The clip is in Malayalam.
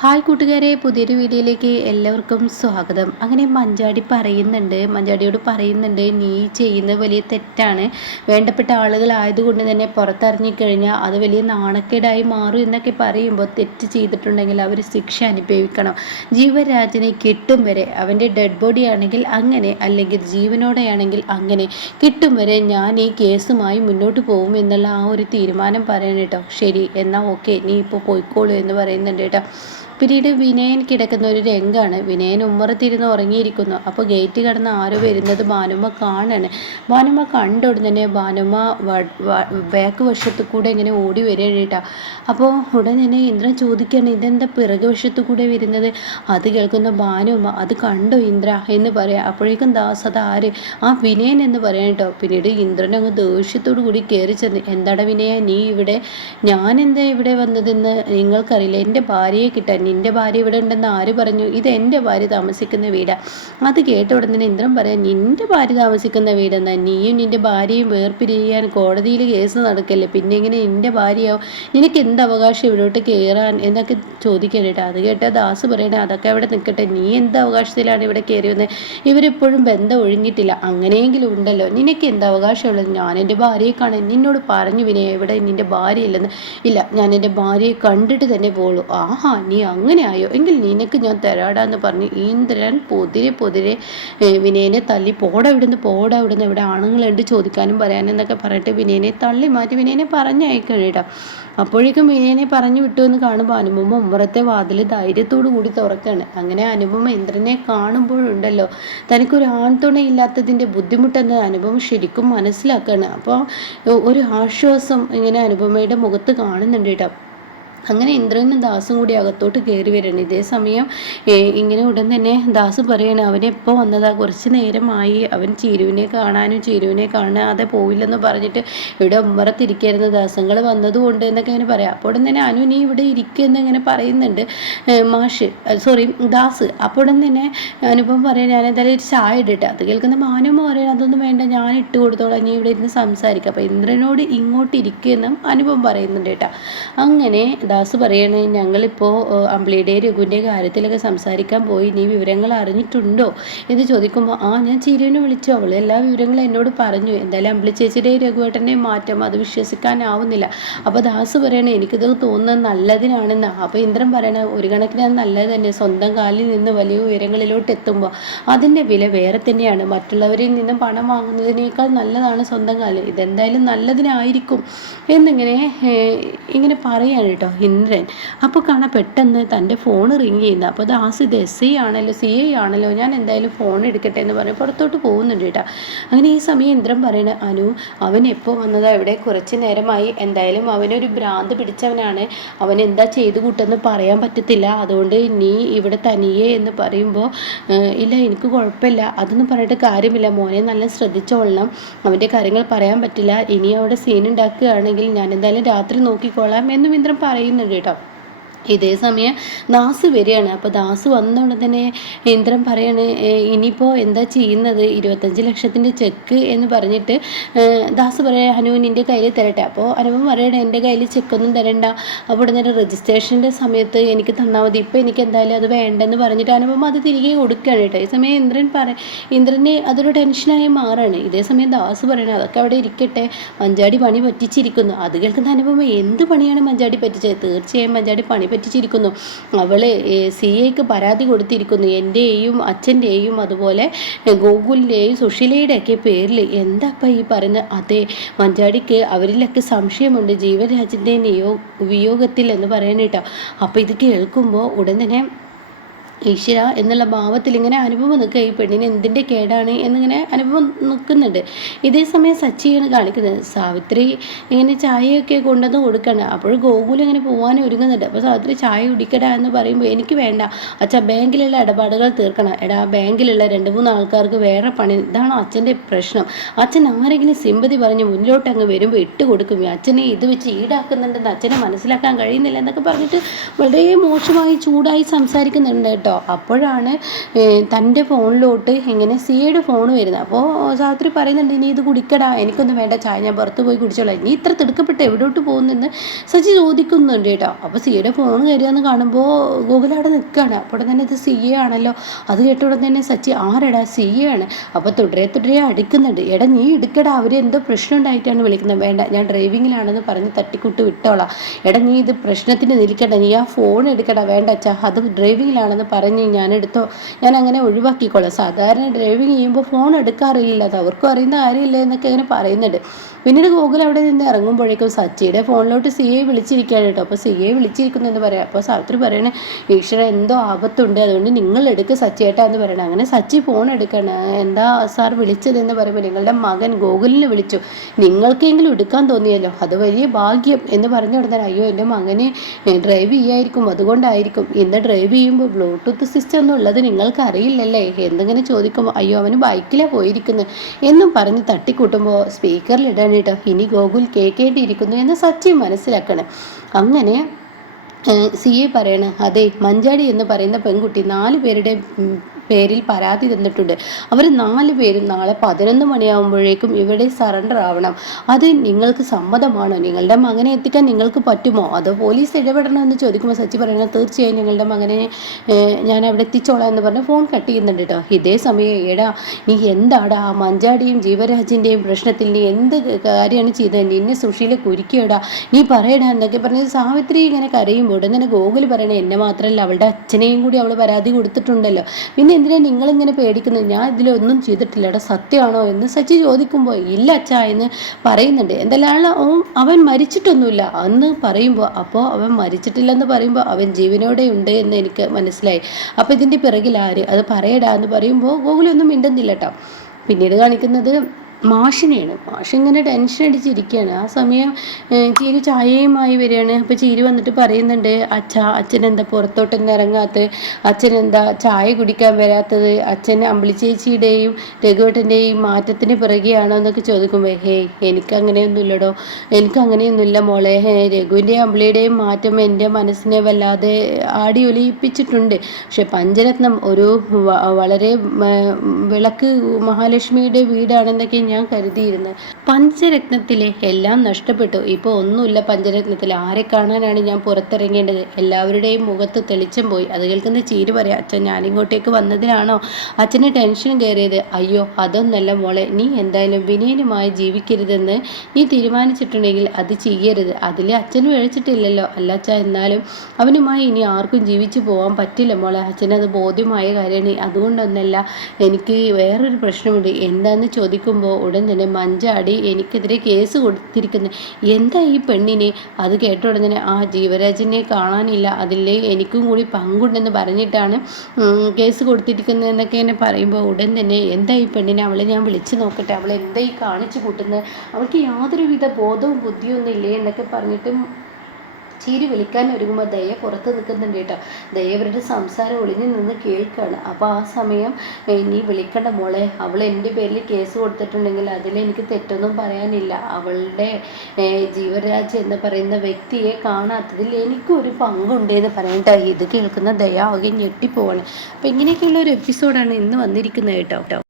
ഹായ് കൂട്ടുകാരെ പുതിയൊരു വീഡിയോയിലേക്ക് എല്ലാവർക്കും സ്വാഗതം. അങ്ങനെ മഞ്ചാടി പറയുന്നുണ്ട് മഞ്ചാടിയോട് പറയുന്നുണ്ട് നീ ചെയ്യുന്നത് വലിയ തെറ്റാണ്. വേണ്ടപ്പെട്ട ആളുകൾ ആളുകളായതുകൊണ്ട് തന്നെ പുറത്തിറങ്ങിക്കഴിഞ്ഞാൽ അത് വലിയ നാണക്കേടായി മാറും എന്നൊക്കെ പറയുമ്പോൾ തെറ്റ് ചെയ്തിട്ടുണ്ടെങ്കിൽ അവർ ശിക്ഷ അനുഭവിക്കണം. ജീവരാജനെ കിട്ടും വരെ അവന്റെ ഡെഡ് ബോഡി ആണെങ്കിൽ അങ്ങനെ അല്ലെങ്കിൽ ജീവനോടെയാണെങ്കിൽ അങ്ങനെ കിട്ടും വരെ ഞാൻ ഈ കേസുമായി മുന്നോട്ട് പോകും എന്നുള്ള ആ ഒരു തീരുമാനം പറയണം കേട്ടോ. ശരി എന്നാൽ ഓക്കെ നീ ഇപ്പോൾ പോയിക്കോളൂ എന്ന് പറയുന്നുണ്ട് കേട്ടോ. പിന്നീട് വിനയൻ കിടക്കുന്ന ഒരു രംഗാണ്. വിനയൻ ഉമ്മറത്തിരുന്ന് ഉറങ്ങിയിരിക്കുന്നു. അപ്പോൾ ഗേറ്റ് കടന്ന് ആരോ വരുന്നത് ഭാനുമ്മ കാണാണ്. ഭാനുമ്മ കണ്ടുടനെ ഭാനുമ്മ ബാക്ക് വശത്ത് കൂടെ ഇങ്ങനെ ഓടി വരികയാണ് അപ്പോൾ ഉടൻ തന്നെ ഇന്ദ്രൻ ചോദിക്കുകയാണ് ഇതെന്താ പിറകു വശത്ത് കൂടെ വരുന്നത്? അത് കേൾക്കുന്ന ഭാനുമ്മ അത് കണ്ടോ ഇന്ദ്ര? എന്ന് പറയാം. അപ്പോഴേക്കും ദാസ് അത് ആര്? ആ വിനയൻ എന്ന് പറയാം കേട്ടോ. പിന്നീട് ഇന്ദ്രൻ അങ്ങ് ദേഷ്യത്തോടു കൂടി കയറി ചെന്ന് എന്താടാ വിനയ നീ ഇവിടെ ഞാൻ എന്താ ഇവിടെ വന്നതെന്ന് നിങ്ങൾക്കറിയില്ല. എന്റെ ഭാര്യയെ കിട്ടാൻ നിന്റെ ഭാര്യ ഇവിടെ ഉണ്ടെന്ന് ആര് പറഞ്ഞു? ഇത് എന്റെ ഭാര്യ താമസിക്കുന്ന വീടാണ് അത് കേട്ട ഉടനെ ഇന്ദ്രൻ പറയാം നിന്റെ ഭാര്യ താമസിക്കുന്ന വീടെന്നാ? നീയും നിന്റെ ഭാര്യയും വേർപിരിയാൻ കോടതിയിൽ കേസ് നടക്കല്ലേ? പിന്നെ ഇങ്ങനെ നിന്റെ ഭാര്യയാവും? നിനക്ക് എന്ത് അവകാശം ഇവിടോട്ട് കയറാൻ എന്നൊക്കെ ചോദിക്കാൻ കേട്ടോ അത് കേട്ട ദാസ് പറയണേ അതൊക്കെ അവിടെ നിൽക്കട്ടെ നീ എന്ത് അവകാശത്തിലാണ് ഇവിടെ കയറി വന്നത് ഇവരിപ്പോഴും ബന്ധം ഒഴിഞ്ഞിട്ടില്ല. അങ്ങനെയെങ്കിലും ഉണ്ടല്ലോ. നിനക്ക് എന്ത് അവകാശമുള്ളത്? ഞാൻ എന്റെ ഭാര്യയെ കാണാൻ നിന്നോട് പറഞ്ഞു വിനയ ഇവിടെ നിന്റെ ഭാര്യയില്ലെന്ന് ഇല്ല ഞാൻ എന്റെ ഭാര്യയെ കണ്ടിട്ട് തന്നെ പോളൂ ആഹാ നീ അങ്ങനെ ആയോ എങ്കിൽ നിനക്ക് ഞാൻ തരാടാന്ന് പറഞ്ഞ് ഇന്ദ്രൻ പൊതിരെ പൊതിരെ വിനയനെ തല്ലി പോടാ ഇവിടുന്ന് പോടാ ഇവിടുന്ന് ഇവിടെ ആണുങ്ങളുണ്ട് ചോദിക്കാനും പറയാനും എന്നൊക്കെ പറഞ്ഞിട്ട് വിനയനെ തള്ളി മാറ്റി വിനയനെ പറഞ്ഞയക്കണം അപ്പോഴേക്കും വിനയനെ പറഞ്ഞു വിട്ടു എന്ന് കാണുമ്പോൾ അനുപമ ഉമ്മറത്തെ വാതിൽ ധൈര്യത്തോടു കൂടി തുറക്കാണ്. അങ്ങനെ അനുപമ ഇന്ദ്രനെ കാണുമ്പോഴുണ്ടല്ലോ തനിക്കൊരു ആൺതുണയില്ലാത്തതിന്റെ ബുദ്ധിമുട്ടെന്ന് അനുപമ ശരിക്കും മനസ്സിലാക്കുകയാണ് അപ്പോൾ ഒരു ആശ്വാസം ഇങ്ങനെ അനുപമയുടെ മുഖത്ത് കാണുന്നുണ്ട് കേട്ടോ. അങ്ങനെ ഇന്ദ്രനും ദാസും കൂടി അകത്തോട്ട് കയറി വരണം. ഇതേ സമയം ഇങ്ങനെ ഉടൻ തന്നെ ദാസ് പറയണ എപ്പോൾ വന്നതാ? കുറച്ച് നേരമായി. അവൻ ചീരുവിനെ കാണാനും ചീരുവിനെ കാണാതെ പോവില്ലെന്ന് പറഞ്ഞിട്ട് ഇവിടെ ഉമ്മറത്തിരിക്കായിരുന്നു ദാസങ്ങൾ വന്നതുകൊണ്ട് എന്നൊക്കെ ഇങ്ങനെ പറയാം. അപ്പോൾ ഉടൻ തന്നെ അനു നീ ഇവിടെ ഇരിക്കുമെന്ന് ഇങ്ങനെ പറയുന്നുണ്ട് മാഷ് സോറി ദാസ്. അപ്പോൾ ഉടൻ തന്നെ അനുഭവം പറയാം ഞാൻ എന്തായാലും ഒരു ചായ ഇട്ടിട്ട് അത് കേൾക്കുന്ന മാനുമ പറയണം അതൊന്നും വേണ്ട. ഞാൻ ഇട്ട് കൊടുത്തോളാം. നീ ഇവിടെ ഇരുന്ന് സംസാരിക്കാം. അപ്പോൾ ഇന്ദ്രനോട് ഇങ്ങോട്ട് ഇരിക്കുമെന്നും അനുഭവം പറയുന്നുണ്ട് കേട്ടോ. അങ്ങനെ ദാസ് പറയണേ ഞങ്ങളിപ്പോൾ അമ്പിളിയുടെ രഘുവിന്റെ കാര്യത്തിലൊക്കെ സംസാരിക്കാൻ പോയി. നീ വിവരങ്ങൾ അറിഞ്ഞിട്ടുണ്ടോ? എന്ന് ചോദിക്കുമ്പോൾ ആ ഞാൻ ചിരുവിനെ വിളിച്ചു. അവൾ എല്ലാ വിവരങ്ങളും എന്നോട് പറഞ്ഞു. എന്തായാലും അമ്പിളി ചേച്ചിയുടെ രഘുവേട്ടനെ മാറ്റം അത് വിശ്വസിക്കാനാവുന്നില്ല. അപ്പോൾ ദാസ് പറയണേ എനിക്കിത് തോന്നുന്നത് നല്ലതിനാണെന്ന്. അപ്പോൾ ഇന്ദ്രൻ പറയണേ ഒരു കണക്കിന് അത് നല്ലത് തന്നെ. സ്വന്തം കാലിൽ നിന്ന് വലിയ ഉയരങ്ങളിലോട്ട് എത്തുമ്പോൾ അതിന്റെ വില വേറെ തന്നെയാണ്. മറ്റുള്ളവരിൽ നിന്നും പണം വാങ്ങുന്നതിനേക്കാൾ നല്ലതാണ് സ്വന്തം കാലിൽ ഇതെന്തായാലും നല്ലതിനായിരിക്കും. എന്നിങ്ങനെ ഇങ്ങനെ പറയാണ് കേട്ടോ. ഇന്ദ്രൻ അപ്പോൾ കാണാൻ പെട്ടെന്ന് തന്റെ ഫോൺ റിങ് ചെയ്യുന്നത് അപ്പോൾ ദാസ് ഇത് എസ് ഐ ആണല്ലോ സി ഐ ആണല്ലോ ഞാൻ എന്തായാലും ഫോൺ എടുക്കട്ടെ എന്ന് പറഞ്ഞ് പുറത്തോട്ട് പോകുന്നുണ്ട് കേട്ടോ. അങ്ങനെ ഈ സമയം ഇന്ദ്രൻ പറയണ അനു അവൻ എപ്പോൾ വന്നതാ ഇവിടെ കുറച്ച് നേരമായി. എന്തായാലും അവനൊരു ഭ്രാന്ത് പിടിച്ചവനാണ്. അവൻ എന്താ ചെയ്തു കൂട്ടെന്ന് പറയാൻ പറ്റത്തില്ല. അതുകൊണ്ട് നീ ഇവിടെ തനിയെ എന്ന് പറയുമ്പോൾ ഇല്ല എനിക്ക് കുഴപ്പമില്ല. അതൊന്നും പറഞ്ഞിട്ട് കാര്യമില്ല. മോനെ നല്ല ശ്രദ്ധിച്ചോളണം. അവന്റെ കാര്യങ്ങൾ പറയാൻ പറ്റില്ല. ഇനി അവിടെ സീൻ ഉണ്ടാക്കുകയാണെങ്കിൽ ഞാൻ എന്തായാലും രാത്രി നോക്കിക്കോളാം എന്നും ഇന്ദ്രൻ പറയുന്നുണ്ട് കേട്ടോ. ഇതേ സമയം ദാസ് വരികയാണ്. അപ്പോൾ ദാസ് വന്നുകൊണ്ട് തന്നെ ഇന്ദ്രൻ പറയാണ് ഇനിയിപ്പോൾ എന്താ ചെയ്യുന്നത്? ഇരുപത്തഞ്ച് ലക്ഷത്തിന്റെ ചെക്ക് എന്ന് പറഞ്ഞിട്ട് ദാസ് പറയാം ഹനു നിന്റെ കയ്യിൽ തരട്ടെ. അപ്പോൾ അനുപം പറയണേ എന്റെ കയ്യിൽ ചെക്കൊന്നും തരണ്ട. അവിടെ നിന്ന് രജിസ്ട്രേഷന്റെ സമയത്ത് എനിക്ക് തന്നാൽ മതി. ഇപ്പോൾ എനിക്ക് എന്തായാലും അത് വേണ്ടെന്ന് പറഞ്ഞിട്ട് അനുപം അത് തിരികെ കൊടുക്കുകയാണ് കേട്ടോ. ഈ സമയം ഇന്ദ്രൻ പറ ഇന്ദ്രനെ അതൊരു ടെൻഷനായി മാറാണ്. ഇതേ സമയം ദാസ് പറയണേ അതൊക്കെ അവിടെ ഇരിക്കട്ടെ. മഞ്ചാടി പണി പറ്റിച്ചിരിക്കുന്നു. അത് കേൾക്കുന്ന അനുപമ എന്ത് പണിയാണ് മഞ്ചാടി പറ്റിച്ചത്? തീർച്ചയായും മഞ്ചാടി പണി പറ്റിച്ചിരിക്കുന്നു. അവൾ സി എക്ക് പരാതി കൊടുത്തിരിക്കുന്നു. എന്റെയും അച്ഛന്റെയും അതുപോലെ ഗോകുലിന്റെയും സുശീലയുടെയൊക്കെ പേരിൽ എന്താപ്പം ഈ പറയുന്നത് അതെ മഞ്ചാടിക്ക് അവരിലൊക്കെ സംശയമുണ്ട്. ജീവരാജിന്റെ നിയോ വിയോഗത്തിൽ എന്ന് പറയാനിട്ടോ അപ്പോൾ ഇത് കേൾക്കുമ്പോൾ ഉടൻ തന്നെ ഈശ്വര എന്നുള്ള ഭാവത്തിൽ ഇങ്ങനെ അനുഭവം നിൽക്കുക. ഈ പെണ്ണിന് എന്തിന്റെ കേടാണ് എന്നിങ്ങനെ അനുഭവം നിൽക്കുന്നുണ്ട്. ഇതേ സമയം സച്ചിയാണ് കാണിക്കുന്നത്. സാവിത്രി ഇങ്ങനെ ചായയൊക്കെ കൊണ്ടുവന്ന് കൊടുക്കണം അപ്പോൾ ഗോകുലം ഇങ്ങനെ പോകാൻ ഒരുങ്ങുന്നുണ്ട്. അപ്പോൾ സാവിത്രി ചായ കുടിക്കടാ എന്ന് പറയുമ്പോൾ എനിക്ക് വേണ്ട. അച്ഛാ ബാങ്കിലുള്ള ഇടപാടുകൾ തീർക്കണം. എടാ ബാങ്കിലുള്ള രണ്ട് മൂന്ന് ആൾക്കാർക്ക് വേറെ പണി. ഇതാണ് അച്ഛന്റെ പ്രശ്നം. അച്ഛൻ ആരെങ്കിലും സിമ്പതി പറഞ്ഞ് മുന്നോട്ട് അങ്ങ് വരുമ്പോൾ ഇട്ട് കൊടുക്കും. അച്ഛനെ ഇത് വെച്ച് ഈടാക്കുന്നുണ്ടെന്ന് അച്ഛനെ മനസ്സിലാക്കാൻ കഴിയുന്നില്ല എന്നൊക്കെ പറഞ്ഞിട്ട് വളരെ മോശമായി ചൂടായി സംസാരിക്കുന്നുണ്ട് കേട്ടോ. കേട്ടോ. അപ്പോഴാണ് തന്റെ ഫോണിലോട്ട് ഇങ്ങനെ സിയുടെ ഫോൺ വരുന്നത്. അപ്പോൾ സാത്രി പറയുന്നുണ്ട് ഇനി ഇത് കുടിക്കടാ എനിക്കൊന്നും വേണ്ട ചായ ഞാൻ പുറത്ത് പോയി കുടിച്ചോളാം. നീ ഇത്ര തിടുക്കപ്പെട്ട് എവിടോട്ട് പോകുന്നെന്ന് സച്ചി ചോദിക്കുന്നുണ്ട് കേട്ടോ. അപ്പോൾ സിയുടെ ഫോൺ കയറിയെന്ന് കാണുമ്പോൾ ഗൂഗിൾ അവിടെ നിൽക്കുകയാണ്. അപ്പോൾ തന്നെ ഇത് സി എ ആണല്ലോ. അത് കേട്ട ഉടൻ തന്നെ സച്ചി ആരടാ സി എ ആണ്? അപ്പോൾ തുടരെ തുടരെ അടിക്കുന്നുണ്ട്. എടാ നീ എടുക്കടാ അവർ എന്തോ പ്രശ്നം ഉണ്ടായിട്ടാണ് വിളിക്കുന്നത്. വേണ്ട ഞാൻ ഡ്രൈവിങ്ങിലാണെന്ന് പറഞ്ഞ് തട്ടിക്കൂട്ട് വിട്ടോളാം. എടാ നീ ഇത് പ്രശ്നത്തിന് നിൽക്കണ്ട. നീ ആ ഫോൺ എടുക്കടാ. വേണ്ട അച്ഛാ അത് ഡ്രൈവിങ്ങിലാണെന്ന് പറഞ്ഞ് ഞാൻ എടുത്തോ ഞാൻ അങ്ങനെ ഒഴിവാക്കിക്കോളാം. സാധാരണ ഡ്രൈവിങ് ചെയ്യുമ്പോൾ ഫോൺ എടുക്കാറില്ല അത് അവർക്കും അറിയുന്ന കാര്യമില്ല എന്നൊക്കെ അങ്ങനെ പറയുന്നുണ്ട്. പിന്നീട് ഗൂഗിൾ അവിടെ നിന്ന് ഇറങ്ങുമ്പോഴേക്കും സച്ചിയുടെ ഫോണിലോട്ട് സി എ വിളിച്ചിരിക്കുകയാണ് കേട്ടോ. അപ്പോൾ സി വിളിച്ചിരിക്കുന്നു എന്ന് പറയാം. അപ്പോൾ സാവിത്രി പറയണേ ഈശ്വര എന്തോ ആപത്തുണ്ട്. അതുകൊണ്ട് നിങ്ങൾ എടുക്ക് സച്ചിയേട്ടാ എന്ന് പറയണം. അങ്ങനെ സച്ചി ഫോൺ എടുക്കണം എന്താ സാർ വിളിച്ചതെന്ന് പറയുമ്പോൾ നിങ്ങളുടെ മകൻ ഗൂഗിളിന് വിളിച്ചു. നിങ്ങൾക്കെങ്കിലും എടുക്കാൻ തോന്നിയല്ലോ? അത് വലിയ ഭാഗ്യം. എന്ന് പറഞ്ഞു കൊടുത്താൽ അയ്യോ എന്റെ മകന് ഡ്രൈവ് ചെയ്യായിരിക്കും. അതുകൊണ്ടായിരിക്കും. ഇന്ന് ഡ്രൈവ് ചെയ്യുമ്പോൾ ബ്ലൂടൂത്ത് സിസ്റ്റം എന്നുള്ളത് നിങ്ങൾക്ക് അറിയില്ലല്ലേ എന്തെങ്കിലും ചോദിക്കുമ്പോൾ അയ്യോ അവന് ബൈക്കിലാണ് പോയിരിക്കുന്നത് എന്നും പറഞ്ഞ് തട്ടിക്കൂട്ടുമ്പോൾ കേട്ടോ ഇനി ഗോകുൽ കേൾക്കേണ്ടിയിരിക്കുന്നു എന്ന് സത്യം മനസ്സിലാക്കണം. അങ്ങനെ സി എ പറയണ അതെ മഞ്ചാടി എന്ന് പറയുന്ന പെൺകുട്ടി നാല് പേരുടെ പേരിൽ പരാതി തന്നിട്ടുണ്ട്. അവർ നാല് പേരും നാളെ പതിനൊന്ന് മണിയാകുമ്പോഴേക്കും ഇവിടെ സറണ്ടർ ആവണം. അത് നിങ്ങൾക്ക് സമ്മതമാണോ? നിങ്ങളുടെ മകനെ എത്തിക്കാൻ നിങ്ങൾക്ക് പറ്റുമോ? അതോ പോലീസ് ഇടപെടണമെന്ന് ചോദിക്കുമ്പോൾ സച്ചി പറയുന്നത് തീർച്ചയായും നിങ്ങളുടെ മകനെ ഞാൻ അവിടെ എത്തിച്ചോളാം എന്ന് പറഞ്ഞ് ഫോൺ കട്ട് ചെയ്യുന്നുണ്ട് കേട്ടോ ഇതേ സമയം എടാ നീ എന്താടാ ആ മഞ്ചാടിയും ജീവരാജിന്റെയും പ്രശ്നത്തിൽ നീ എന്ത് കാര്യമാണ് ചെയ്തത്? നിന്നെ സുഷീല കുരുക്കിയടാ. നീ പറയടാ എന്നൊക്കെ പറഞ്ഞ് സാവിത്രി ഇങ്ങനെ കരയുമ്പോൾ ഉടനെ ഗോകുൽ പറയണേ എന്നെ മാത്രമല്ല അവളുടെ അച്ഛനെയും കൂടി അവൾ പരാതി കൊടുത്തിട്ടുണ്ടല്ലോ. പിന്നെ എന്തിനാ നിങ്ങളിങ്ങനെ പേടിക്കുന്നത്? ഞാൻ ഇതിലൊന്നും ചെയ്തിട്ടില്ല എടാ സത്യമാണോ എന്ന് സച്ചി ചോദിക്കുമ്പോൾ ഇല്ല അച്ഛാ എന്ന് പറയുന്നുണ്ട്. എന്തെല്ലാം അവൻ മരിച്ചിട്ടൊന്നുമില്ല അന്ന് പറയുമ്പോൾ അപ്പോൾ അവൻ മരിച്ചിട്ടില്ലെന്ന് പറയുമ്പോൾ അവൻ ജീവനോടെ ഉണ്ട് എന്ന് എനിക്ക് മനസ്സിലായി. അപ്പോൾ ഇതിന്റെ പിറകിൽ ആര്? അത് പറയടാ എന്ന് പറയുമ്പോൾ ഗോകുലൊന്നും മിണ്ടുന്നില്ല കേട്ടോ പിന്നീട് കാണിക്കുന്നത് മാഷിനെയാണ്. മാഷ് ഇങ്ങനെ ടെൻഷൻ അടിച്ചിരിക്കുകയാണ് ആ സമയം ചീരു ചായയുമായി വരികയാണ്. അപ്പോൾ ചീരു വന്നിട്ട് പറയുന്നുണ്ട് അച്ഛ അച്ഛൻ എന്താ പുറത്തോട്ടൊന്നും ഇറങ്ങാത്തത്? അച്ഛൻ എന്താ ചായ കുടിക്കാൻ വരാത്തത്? അച്ഛൻ അമ്പിളിച്ചേച്ചിയുടെയും രഘുവേട്ടന്റെയും മാറ്റത്തിന് പിറകെയാണോ എന്നൊക്കെ ചോദിക്കുമ്പോൾ ഹേ എനിക്ക് അങ്ങനെയൊന്നുമില്ലടോ എനിക്ക് അങ്ങനെയൊന്നുമില്ല മോളെ രഘുവിന്റെയും അമ്പിളിയുടെയും മാറ്റം എന്റെ മനസ്സിനെ വല്ലാതെ ആടി ഒലിയിപ്പിച്ചിട്ടുണ്ട്. പക്ഷെ പഞ്ചരത്നം ഒരു വളരെ വിളക്ക് മഹാലക്ഷ്മിയുടെ വീടാണെന്നൊക്കെ ഞാൻ കരുതിയിരുന്നത് പഞ്ചരത്നത്തിലെ എല്ലാം നഷ്ടപ്പെട്ടു. ഇപ്പോൾ ഒന്നുമില്ല പഞ്ചരത്നത്തിൽ. ആരെ കാണാനാണ് ഞാൻ പുറത്തിറങ്ങേണ്ടത്? എല്ലാവരുടെയും മുഖത്ത് തെളിച്ചം പോയി. അത് കേൾക്കുന്ന ചീര് പറയാം അച്ഛൻ ഞാനിങ്ങോട്ടേക്ക് വന്നതിനാണോ അച്ഛന് ടെൻഷൻ കയറിയത്? അയ്യോ അതൊന്നല്ല മോളെ. നീ എന്തായാലും വിനയനുമായി ജീവിക്കരുതെന്ന് നീ തീരുമാനിച്ചിട്ടുണ്ടെങ്കിൽ അത് ചെയ്യരുത്. അതിൽ അച്ഛൻ അല്ല അച്ഛ എന്നാലും അവനുമായി ഇനി ആർക്കും ജീവിച്ചു പോകാൻ പറ്റില്ല മോളെ. അച്ഛനത് ബോധ്യമായ കാര്യമാണ്. അതുകൊണ്ടൊന്നല്ല എനിക്ക് വേറൊരു പ്രശ്നമുണ്ട്. എന്താന്ന് ചോദിക്കുമ്പോൾ ഉടൻ തന്നെ മഞ്ചാടി എനിക്കെതിരെ കേസ് കൊടുത്തിരിക്കുന്നത് എന്താ ഈ പെണ്ണിനെ? അത് കേട്ട ഉടൻ തന്നെ ആ ജീവരാജിനെ കാണാനില്ല. അതില്ലേ എനിക്കും കൂടി പങ്കുണ്ടെന്ന് പറഞ്ഞിട്ടാണ് കേസ് കൊടുത്തിരിക്കുന്നതെന്നൊക്കെ എന്നെ പറയുമ്പോൾ ഉടൻ തന്നെ എന്താ ഈ പെണ്ണിനെ? അവളെ ഞാൻ വിളിച്ചു നോക്കട്ടെ. അവളെ എന്താ ഈ കാണിച്ചു കൂട്ടുന്നത് അവൾക്ക് യാതൊരുവിധ ബോധവും ബുദ്ധിയൊന്നും ഇല്ലേ? എന്നൊക്കെ പറഞ്ഞിട്ട് ചീരി വിളിക്കാൻ ഒരുങ്ങുമ്പോൾ ദയ പുറത്ത് നിൽക്കുന്നുണ്ട് കേട്ടോ. ദയ ഇവരുടെ സംസാരം ഒളിഞ്ഞു നിന്ന് കേൾക്കുകയാണ് അപ്പോൾ ആ സമയം നീ വിളിക്കണ്ട മോളെ. അവൾ എന്റെ പേരിൽ കേസ് കൊടുത്തിട്ടുണ്ടെങ്കിൽ അതിൽ എനിക്ക് തെറ്റൊന്നും പറയാനില്ല. അവളുടെ ജീവരാജ് എന്ന് പറയുന്ന വ്യക്തിയെ കാണാത്തതിൽ എനിക്കൊരു പങ്കുണ്ട് എന്ന് പറയണ്ട ഇത് കേൾക്കുന്ന ദയ ആകെ ഞെട്ടിപ്പോവാണ്. അപ്പോൾ ഇങ്ങനെയൊക്കെയുള്ള ഒരു എപ്പിസോഡാണ് ഇന്ന് വന്നിരിക്കുന്നത് കേട്ടോ.